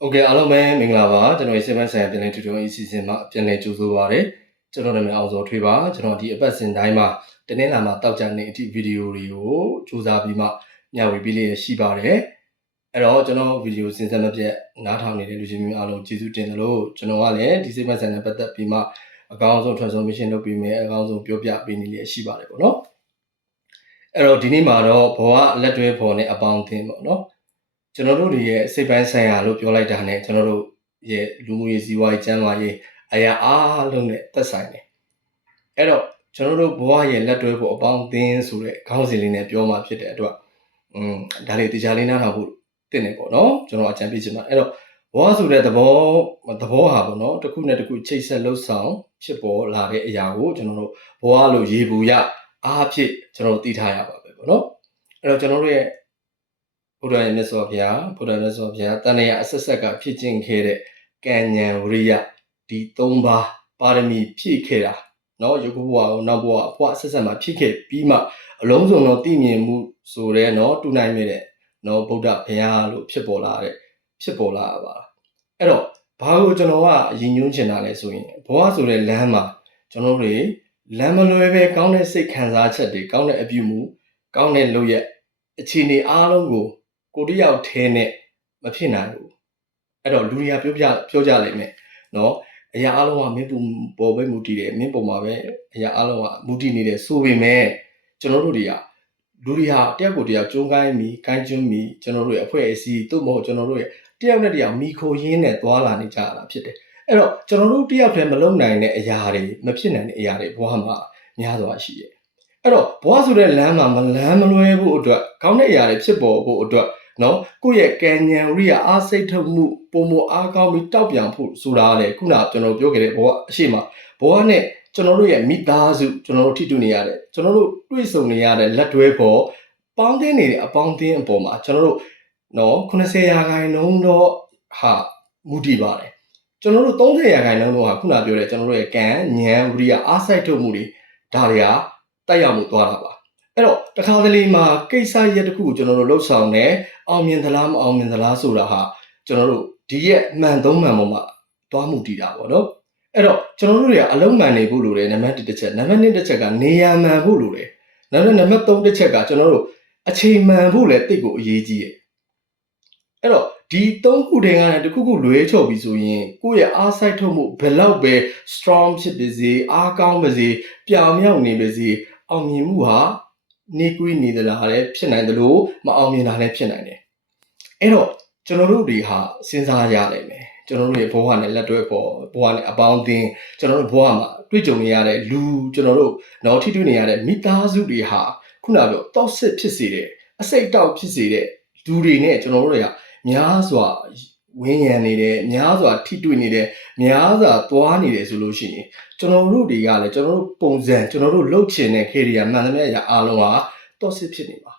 โอเคအားလုံးပဲမင်္ဂလာပါကျွန်တော်စေမဆိုင်ပြန်လည်ထူထောင်ရေးစီစဉ်မှာပြန်လည်ကြိုဆိုပါရစေကျွန်တော်နာမည်အောင်စောထွေးပါကျွန်တော်ဒီအပတ်စဉ်တိုင်းမှာတနင်္လာမှာတောက်ကြနေအထိဗီဒီယိုတွေကိုစူးစမ်းပြီးမှမျှဝေပေးလေးရှိပါတယ်အဲ့တော့ကျွန်တော်ဗီဒီယိုစဉ်ဆက်မပြတ်နားထောင်နေတဲ့လူချင်းမျိုးအားလုံးကျေးဇူးတင်တယ်လို့ကျွန်တော်ကလည်းဒီစေမဆိုင်နဲ့ပတ်သက်ပြီးမှအကောင်းဆုံး transformation လုပ်ပြီးမယ်အကောင်းဆုံးပြောပြပေးနေလေးရှိပါတယ်ပေါ့နော်အဲ့တော့ဒီနေ့မှာတော့ဘဝလက်တွဲဖော်နဲ့အပေါင်းအသင်းပေါ့နော် ကျွန်တော်တို့တွေရဲ့စိတ်ပိုင်းဆိုင်ရာလို့ပြောလိုက်တာ ਨੇ ကျွန်တော်တို့ရဲ့လူမှုရေးစီးပွားရေးကျန်းမာရေးအရာအားလုံးနဲ့သက်ဆိုင်တယ်အဲ့တော့ကျွန်တော်တို့ဘဝရဲ့လက်တွဲဖို့အပေါင်းအသင်းဆိုတဲ့ခေါင်းစဉ်လေးနဲ့ပြောမှဖြစ်တဲ့အတွက်อืมဒါလေးတရားလေးနားထောင်ဖို့တင်နေပေါ့နော်ကျွန်တော်အကြံပေးချင်တာအဲ့တော့ဘဝဆိုတဲ့သဘောသဘောဟာပေါ့နော်တစ်ခုနဲ့တစ်ခုချိတ်ဆက်လှုပ်ဆောင်ဖြစ်ပေါ်လာတဲ့အရာကိုကျွန်တော်တို့ဘဝလို့ရေပူရအားဖြင့်ကျွန်တော်တို့သိထားရပါပဲပေါ့နော်အဲ့တော့ကျွန်တော်တို့ရဲ့ ဘုရားရဲ့မြတ်စွာဘုရားဘုရားမြတ်စွာဘုရားတန်ရအဆက်ဆက်ကဖြစ်ကျင့်ခဲ့တဲ့ကံဉဏ်ဝရိယဒီ၃ပါးပါရမီဖြည့်ခဲ့တာเนาะယခုဘဝကိုနောက်ဘဝဘဝအဆက်ဆက်မှာဖြည့်ခဲ့ပြီးမှအလုံးစုံသောသိမြင်မှုဆိုတဲ့เนาะတူနိုင်မြတဲ့เนาะဗုဒ္ဓဘုရားလို့ဖြစ်ပေါ်လာတဲ့ဖြစ်ပေါ်လာပါအဲ့တော့ဘာကိုကျွန်တော်ကရည်ညွှန်းချင်တာလဲဆိုရင်ဘဝဆိုတဲ့လမ်းမှာကျွန်တော်တွေလမ်းမလွဲပဲကောင်းတဲ့စိတ်ခံစားချက်တွေကောင်းတဲ့အပြုမှုကောင်းတဲ့လုပ်ရက်အခြေအနေအားလုံးကို ကိုတယောက်ထဲနဲ့မဖြစ်နိုင်ဘူးအဲ့တော့လူတွေကပြောပြပြောကြလိုက်မယ်နော်အရာအလုံးကမင်းပုံပေါ်ပဲမူတည်တယ်မင်းပုံမှာပဲအရာအလုံးကမူတည်နေတယ်ဆိုပေမဲ့ကျွန်တော်တို့တွေကလူတွေဟာတယောက်ကိုတယောက်ကျုံးကိုင်းမိကိုင်းကျွန်းမိကျွန်တော်တို့ရဲ့အဖွဲ့အစည်းတို့မဟုတ်ကျွန်တော်တို့ရဲ့တယောက်နဲ့တယောက်မိခိုရင်းနဲ့သွားလာနေကြတာဖြစ်တယ်အဲ့တော့ကျွန်တော်တို့တယောက်တည်းမလုံနိုင်တဲ့အရာတွေမဖြစ်နိုင်တဲ့အရာတွေဘဝမှာများစွာရှိတယ်အဲ့တော့ဘဝဆိုတဲ့လမ်းမှာမလမ်းမလွဲဖို့အတွက်ကောင်းတဲ့အရာတွေဖြစ်ပေါ်ဖို့အတွက် နော်ကိုယ့်ရဲ့ကံဉဏ်ရိယအားစိတ်ထုတ်မှုပုံမအားကောင်းပြီးတောက်ပြန်ဖို့ဆိုတာလေခုနကကျွန်တော်ပြောခဲ့တဲ့ဘဝအရှိမဘဝနဲ့ကျွန်တော်တို့ရဲ့မိသားစုကျွန်တော်တို့ထိတွေ့နေရတယ်ကျွန်တော်တို့တွေ့ဆုံနေရတဲ့လက်တွဲပေါ်ပေါင်းတင်နေတဲ့အပေါင်းတင်အပေါ်မှာကျွန်တော်တို့နော်90ရာခိုင်နှုန်းတော့ဟာမူတည်ပါတယ်ကျွန်တော်တို့30ရာခိုင်နှုန်းတော့ဟာခုနပြောတဲ့ကျွန်တော်တို့ရဲ့ကံဉဏ်ရိယအားစိတ်ထုတ်မှုတွေဒါတွေကတက်ရောက်မှုသွားတာပါ အဲ့တော့တခါတလေမှာကိစ္စရက်တစ်ခုကိုကျွန်တော်တို့လှုပ်ဆောင်နေအောင်မြင်သလားမအောင်မြင်သလားဆိုတာဟာကျွန်တော်တို့ဒီရက်မှန်သုံးမှန်ပေါ်မှာတွားမှုတည်တာပေါ့နော်အဲ့တော့ကျွန်တော်တို့တွေကအလုံးမှန်နေဖို့လိုတယ်နံပါတ်1တစ်ချက်နံပါတ်2တစ်ချက်ကနေရာမှန်ဖို့လိုတယ်နံပါတ်နံပါတ်3တစ်ချက်ကကျွန်တော်တို့အချိန်မှန်ဖို့လည်းတိတ်ကိုအရေးကြီးရဲ့အဲ့တော့ဒီသုံးခုတည်းကလည်းတစ်ခုခုလွဲချော်ပြီဆိုရင်ကိုယ့်ရဲ့အားစိုက်ထုတ်မှုဘယ်လောက်ပဲ strong ဖြစ်ပါစေအားကောင်းပါစေပြောင်မြောက်နေပါစေအောင်မြင်မှုဟာ နေကွေးနေသလားလည်းဖြစ်နိုင်တယ်လို့မအောင်မြင်တာလည်းဖြစ်နိုင်တယ်အဲ့တော့ကျွန်တော်တို့တွေဟာစဉ်းစားရနိုင်မယ်ကျွန်တော်တို့ရဲ့ဘဝနဲ့လက်တွဲပေါ်ဘဝနဲ့အပေါင်းအသင်းကျွန်တော်တို့ဘဝမှာတွေ့ကြုံနေရတဲ့လူကျွန်တော်တို့နောက်ထိတွေ့နေရတဲ့မိသားစုတွေဟာခုနပြောတောက်စစ်ဖြစ်စေတဲ့အစိတ်တောက်ဖြစ်စေတဲ့လူတွေနဲ့ကျွန်တော်တို့တွေကများစွာ ဝင်းရံနေတယ်များစွာထိတွေ့နေတယ်များစွာသွားနေတယ်ဆိုလို့ရှိရင်ကျွန်တော်တို့တွေကလည်းကျွန်တော်တို့ပုံစံကျွန်တော်တို့လှုပ်ချင်တဲ့ခေရီယာမှန်သမျှအရာအားလုံးဟာတော့စစ်ဖြစ်နေပါ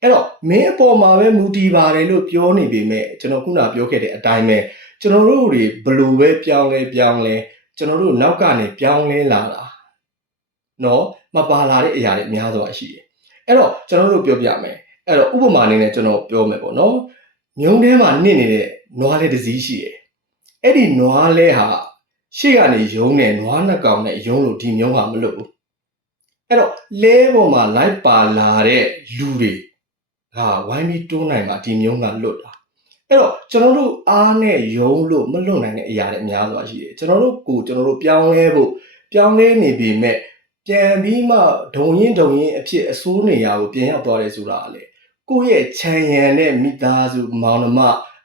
အဲ့တော့မင်းအပေါ်မှာပဲမူတည်ပါတယ်လို့ပြောနေပေမဲ့ကျွန်တော်ခုနပြောခဲ့တဲ့အတိုင်းပဲကျွန်တော်တို့တွေဘလို့ပဲပြောင်းလဲပြောင်းလဲကျွန်တော်တို့နောက်ကနေပြောင်းလဲလာတာနော်မပါလာတဲ့အရာတွေအများစွာရှိတယ်အဲ့တော့ကျွန်တော်တို့ပြောပြမယ်အဲ့တော့ဥပမာအနေနဲ့ကျွန်တော်ပြောမယ်ပေါ့နော် မြုံထဲမှာနစ်နေတဲ့နွားလေးတစ်စီးရှိတယ်အဲ့ဒီနွားလဲဟာရှေ့ကနေယုံတဲ့နွားနှစ်ကောင်နဲ့ယုံလို့ဒီမြုံဟာမလွတ်ဘူးအဲ့တော့လဲပေါ်မှာလိုက်ပါလာတဲ့လူတွေဟာဝိုင်းပြီးတွန်းနိုင်မှာဒီမြုံကလွတ်တာအဲ့တော့ကျွန်တော်တို့အားနဲ့ယုံလို့မလွတ်နိုင်တဲ့အရာတွေအများစွာရှိတယ်ကျွန်တော်တို့ကိုကျွန်တော်တို့ပြောင်းလဲဖို့ပြောင်းလဲနေပြီမဲ့ပြန်ပြီးမှဒုံရင်ဒုံရင်အဖြစ်အစိုးနေရာကိုပြန်ရောက်သွားတယ်ဆိုတာလေ ကိုယ့်ရဲ့ခြံရံတဲ့မိသားစုမောင်နှမ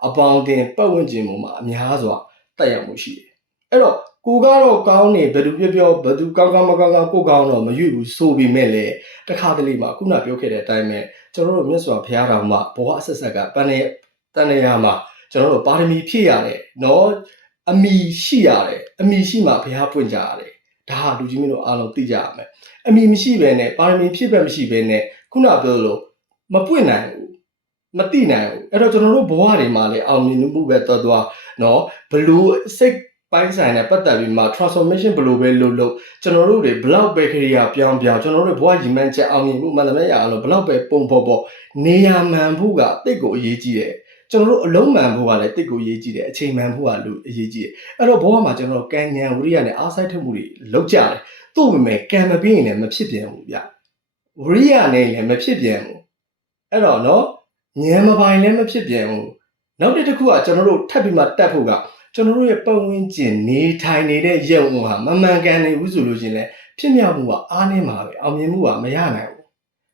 အပေါင်းအသင်းပတ်ဝန်းကျင်ပေါ်မှာအများစွာတက်ရောက်မှုရှိတယ်အဲ့တော့ကိုကတော့ကောင်းနေဘယ်သူပြောပြောဘယ်သူကောင်းကောင်းမကောင်းကောင်းကိုကောင်းတော့မရွေ့ဘူးဆိုပေမဲ့လေတခါတလေမှာခုနပြောခဲ့တဲ့အတိုင်းပဲကျွန်တော်တို့မြတ်စွာဘုရားတော်မှာဘဝအဆက်ဆက်ကပန်းနေတန်နေရမှာကျွန်တော်တို့ပါရမီဖြည့်ရတယ်နော်အမီရှိရတယ်အမီရှိမှဘုရားပွင့်ကြရတယ်ဒါဟာလူကြီးမင်းတို့အားလုံးသိကြရမယ်အမီမရှိဘဲနဲ့ပါရမီဖြည့်ပဲမရှိဘဲနဲ့ခုနပြောလို့ မပွင့်နိုင်ဘူးမသိနိုင်ဘူးအဲ့တော့ကျွန်တော်တို့ဘဝတွေမှာလည်းအောင်မြင်မှုပဲတော်တော်နော်ဘလို့စိတ်ပိုင်းဆိုင်နဲ့ပတ်သက်ပြီးမှ transformation ဘယ်လိုပဲလုပ်လို့ကျွန်တော်တို့တွေဘလောက်ပဲခရီးရပြောင်းပြောင်းကျွန်တော်တို့ဘဝရည်မှန်းချက်အောင်မြင်မှုမှန်သမျှရအောင်လို့ဘလောက်ပဲပုံပေါ်ပေါ်နေရာမှန်ဖို့ကတိတ်ကိုအရေးကြီးတယ်ကျွန်တော်တို့အလုံးမှန်ဖို့ကလည်းတိတ်ကိုအရေးကြီးတယ်အချိန်မှန်ဖို့ကလူအရေးကြီးတယ်အဲ့တော့ဘဝမှာကျွန်တော်တို့ကံဉဏ်ဝိရိယနဲ့အားစိုက်ထုတ်မှုတွေလောက်ကြတယ်သို့ပေမဲ့ကံမပြီးရင်လည်းမဖြစ်ပြန်ဘူးဗျဝိရိယနဲ့လည်းမဖြစ်ပြန်ဘူး အဲ့တော့နော်ဉာဏ်မပိုင်လည်းမဖြစ်ပြန်ဘူးနောက်တစ်ခုကကျွန်တော်တို့ထပ်ပြီးမှတက်ဖို့ကကျွန်တော်တို့ရဲ့ပတ်ဝန်းကျင်နေထိုင်နေတဲ့ရုံဟာမမှန်ကန်နေဘူးဆိုလို့ချင်းလည်းဖြစ်မြောက်မှုကအားနည်းမှာပဲအောင်မြင်မှုကမရနိုင်ဘူး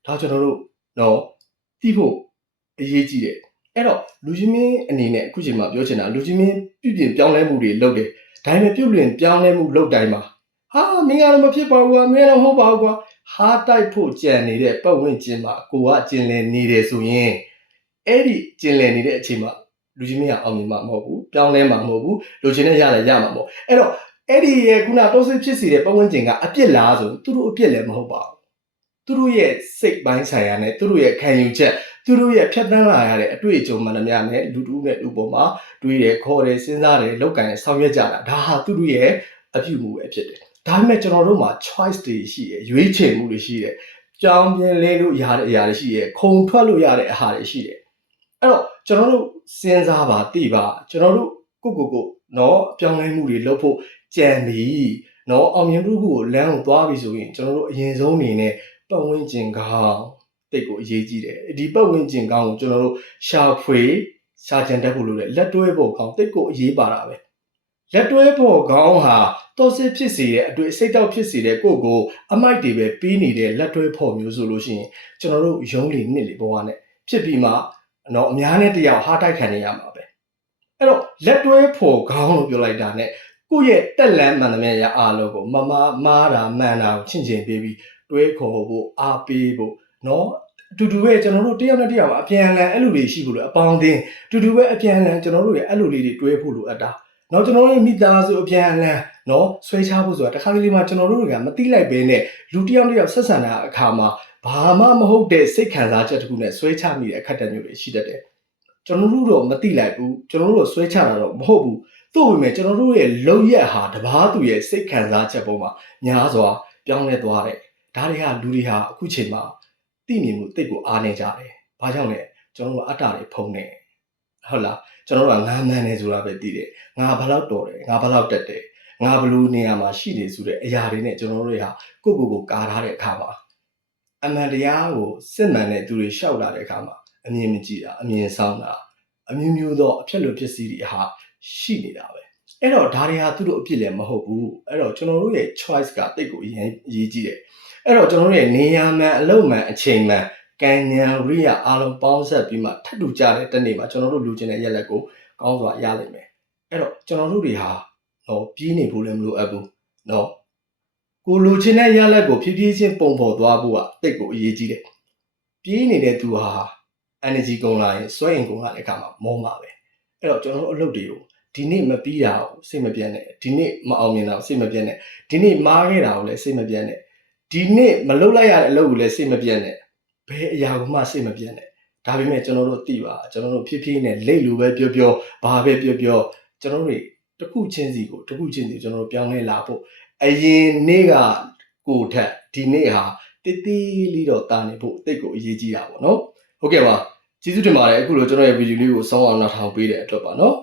ဒါကျွန်တော်တို့နော်သိဖို့အရေးကြီးတယ်အဲ့တော့လူချင်းမင်းအနေနဲ့အခုချိန်မှာပြောချင်တာလူချင်းမင်းပြုပြင်ပြောင်းလဲမှုတွေလုပ်တယ်ဒါပေမဲ့ပြုပြင်ပြောင်းလဲမှုလုပ်တိုင်းမှာဟာမင်းကတော့မဖြစ်ပါဘူးကွာမင်းတော့မဟုတ်ပါဘူးကွာ ဟာတိုက်ဖို့ကြံနေတဲ့ပတ်ဝန်းကျင်မှာကိုကကျင်လည်နေတယ်ဆိုရင်အဲ့ဒီကျင်လည်နေတဲ့အချိန်မှာလူချင်းမင်းကအောင်မြင်မှာမဟုတ်ဘူးပြောင်းလဲမှာမဟုတ်ဘူးလူချင်းနဲ့ရလဲရမှာမဟုတ်အဲ့တော့အဲ့ဒီရဲ့ခုနတောစစ်ဖြစ်စီတဲ့ပတ်ဝန်းကျင်ကအပြစ်လားဆိုသူတို့အပြစ်လည်းမဟုတ်ပါဘူးသူတို့ရဲ့စိတ်ပိုင်းဆိုင်ရာနဲ့သူတို့ရဲ့ခံယူချက်သူတို့ရဲ့ဖြတ်တန်းလာရတဲ့အတွေ့အကြုံမှန်သမျှနဲ့လူတူနဲ့လူပေါ်မှာတွေးတယ်ခေါ်တယ်စဉ်းစားတယ်လောက်ကင်ဆောင်ရွက်ကြတာဒါဟာသူတို့ရဲ့အပြုမှုပဲဖြစ်တယ် ဒါပေမဲ့ကျွန်တော်တို့မှာ choice တွေရှိတယ်ရွေးချယ်မှုတွေရှိတယ်ကြောင်းပြင်းလဲလို့ရတဲ့အရာတွေရှိတယ်ခုံထွက်လို့ရတဲ့အဟာတွေရှိတယ်အဲ့တော့ကျွန်တော်တို့စဉ်းစားပါသိပါကျွန်တော်တို့ကိုကိုကိုနော်အပြောင်းလဲမှုတွေလုပ်ဖို့ကြံပြီးနော်အောင်မြင်မှုကိုလမ်းကိုသွားပြီဆိုရင်ကျွန်တော်တို့အရင်ဆုံးအနေနဲ့ပတ်ဝန်းကျင်ကောင်းတိတ်ကိုအရေးကြီးတယ်ဒီပတ်ဝန်းကျင်ကောင်းကိုကျွန်တော်တို့ရှာဖွေရှာကြံတတ်ဖို့လိုတယ်လက်တွဲဖို့ကောင်းတိတ်ကိုအရေးပါတာပဲ လက်တွဲဖို့ကောင်းဟာတော်စစ်ဖြစ်စေတဲ့အတွေ့အစိတ်တောက်ဖြစ်စေတဲ့ကိုယ့်ကိုအမိုက်တွေပဲပြီးနေတဲ့လက်တွဲဖို့မျိုးဆိုလို့ရှိရင်ကျွန်တော်တို့ရုံးလီနှစ်လီဘဝနဲ့ဖြစ်ပြီးမှတော့အများနဲ့တယောက်ဟာတိုက်ခံနေရမှာပဲအဲ့တော့လက်တွဲဖို့ကောင်းလို့ပြောလိုက်တာနဲ့ကိုယ့်ရဲ့တက်လန်းမှန်သမျှရအားလုံးကိုမမမားတာမှန်တာကိုချင့်ချင်ပေးပြီးတွဲခေါ်ဖို့အားပေးဖို့နော်အတူတူပဲကျွန်တော်တို့တယောက်နဲ့တယောက်အပြန်အလှန်အဲ့လိုတွေရှိဖို့လို့အပေါင်းအသင်းအတူတူပဲအပြန်အလှန်ကျွန်တော်တို့ရဲ့အဲ့လိုလေးတွေတွဲဖို့လိုအပ်တာ နော်ကျွန်တော်တို့ရဲ့မိသားစုအပြန်အလှန်နော်ဆွဲချဖို့ဆိုတာတစ်ခါတလေမှကျွန်တော်တို့တွေကမတိလိုက်ပဲနဲ့လူတစ်ယောက်တစ်ယောက်ဆက်ဆံတာအခါမှာဘာမှမဟုတ်တဲ့စိတ်ခံစားချက်တစ်ခုနဲ့ဆွဲချမိတဲ့အခက်အခဲမျိုးတွေရှိတတ်တယ်ကျွန်တော်တို့တော့မတိလိုက်ဘူးကျွန်တော်တို့တော့ဆွဲချတာတော့မဟုတ်ဘူးသို့ပေမဲ့ကျွန်တော်တို့ရဲ့လုံရက်ဟာတပားသူရဲ့စိတ်ခံစားချက်ပေါ်မှာများစွာပြောင်းလဲသွားတယ်ဒါတွေကလူတွေဟာအခုချိန်မှာသိမြင်မှုတိတ်ကိုအားနေကြတယ်။ဘာကြောင့်လဲကျွန်တော်တို့ကအတ္တတွေဖုံးနေ ဟုတ်လားကျွန်တော်တို့ကငါမှန်နေဆိုတာပဲသိတယ်။ငါဘလောက်တော်တယ်ငါဘလောက်တက်တယ်ငါဘလူနေရာမှာရှိနေဆိုတဲ့အရာတွေနဲ့ကျွန်တော်တို့တွေဟာကိုယ့်ကိုယ်ကိုကာထားတဲ့အခါမှာအမှန်တရားကိုစစ်မှန်တဲ့သူတွေရှောက်လာတဲ့အခါမှာအမြင်မကြည့်တာအမြင်ဆောင်တာအမျိုးမျိုးသောအဖြစ်လိုဖြစ်စီတွေဟာရှိနေတာပဲအဲ့တော့ဒါတွေဟာသူတို့အပြစ်လည်းမဟုတ်ဘူးအဲ့တော့ကျွန်တော်တို့ရဲ့ choice ကတိတ်ကိုအရင်အရေးကြီးတယ်အဲ့တော့ကျွန်တော်တို့ရဲ့နေရာမှန်အလုံးမှန်အချိန်မှန် ကံဉာဏ်ဝိရိယအားလုံးပေါင်းဆက်ပြီးမှထပ်တူကြတဲ့တနေ့မှာကျွန်တော်တို့လူချင်းတဲ့ရက်လက်ကိုကောင်းစွာရလိမ့်မယ်အဲ့တော့ကျွန်တော်တို့တွေဟာတော့ပြီးနေဖို့လည်းမလိုအပ်ဘူးเนาะကိုလူချင်းတဲ့ရက်လက်ကိုဖြည်းဖြည်းချင်းပုံဖော်သွားဖို့ကတိတ်ကိုအရေးကြီးတယ်ပြေးနေတဲ့သူဟာ energy ကုန်လာရင်စွဲရင်ကုန်လာတဲ့အခါမှာမောမှာပဲအဲ့တော့ကျွန်တော်တို့အလုပ်တွေကိုဒီနေ့မပြီးတာကိုစိတ်မပြတ်နဲ့ဒီနေ့မအောင်မြင်တာကိုစိတ်မပြတ်နဲ့ဒီနေ့မားခဲ့တာကိုလည်းစိတ်မပြတ်နဲ့ ဒီနေ့မလုပ်လိုက်ရတဲ့အလုပ်ကိုလည်းစိတ်မပြတ်နဲ့ ဘယ်အရာကိုမှစိတ်မပြတ်နဲ့ဒါပေမဲ့ကျွန်တော်တို့သိပါကျွန်တော်တို့ဖြည်းဖြည်းနဲ့လိတ်လူပဲပြောပြောဘာပဲပြောပြောကျွန်တော်တို့တွေတစ်ခုချင်းစီကိုတစ်ခုချင်းစီကျွန်တော်တို့ပြောင်းလဲလာဖို့အရင်နေ့ကကိုထက်ဒီနေ့ဟာတိတိလေးတော့တာနေဖို့အသိကိုအရေးကြီးတာပေါ့နော်ဟုတ်ကဲ့ပါကျေးဇူးတင်ပါတယ်အခုလိုကျွန်တော်ရဲ့ဗီဒီယိုလေးကိုစောင်းအောင်နောက်ထောင်ပေးတဲ့အတွက်ပါနော်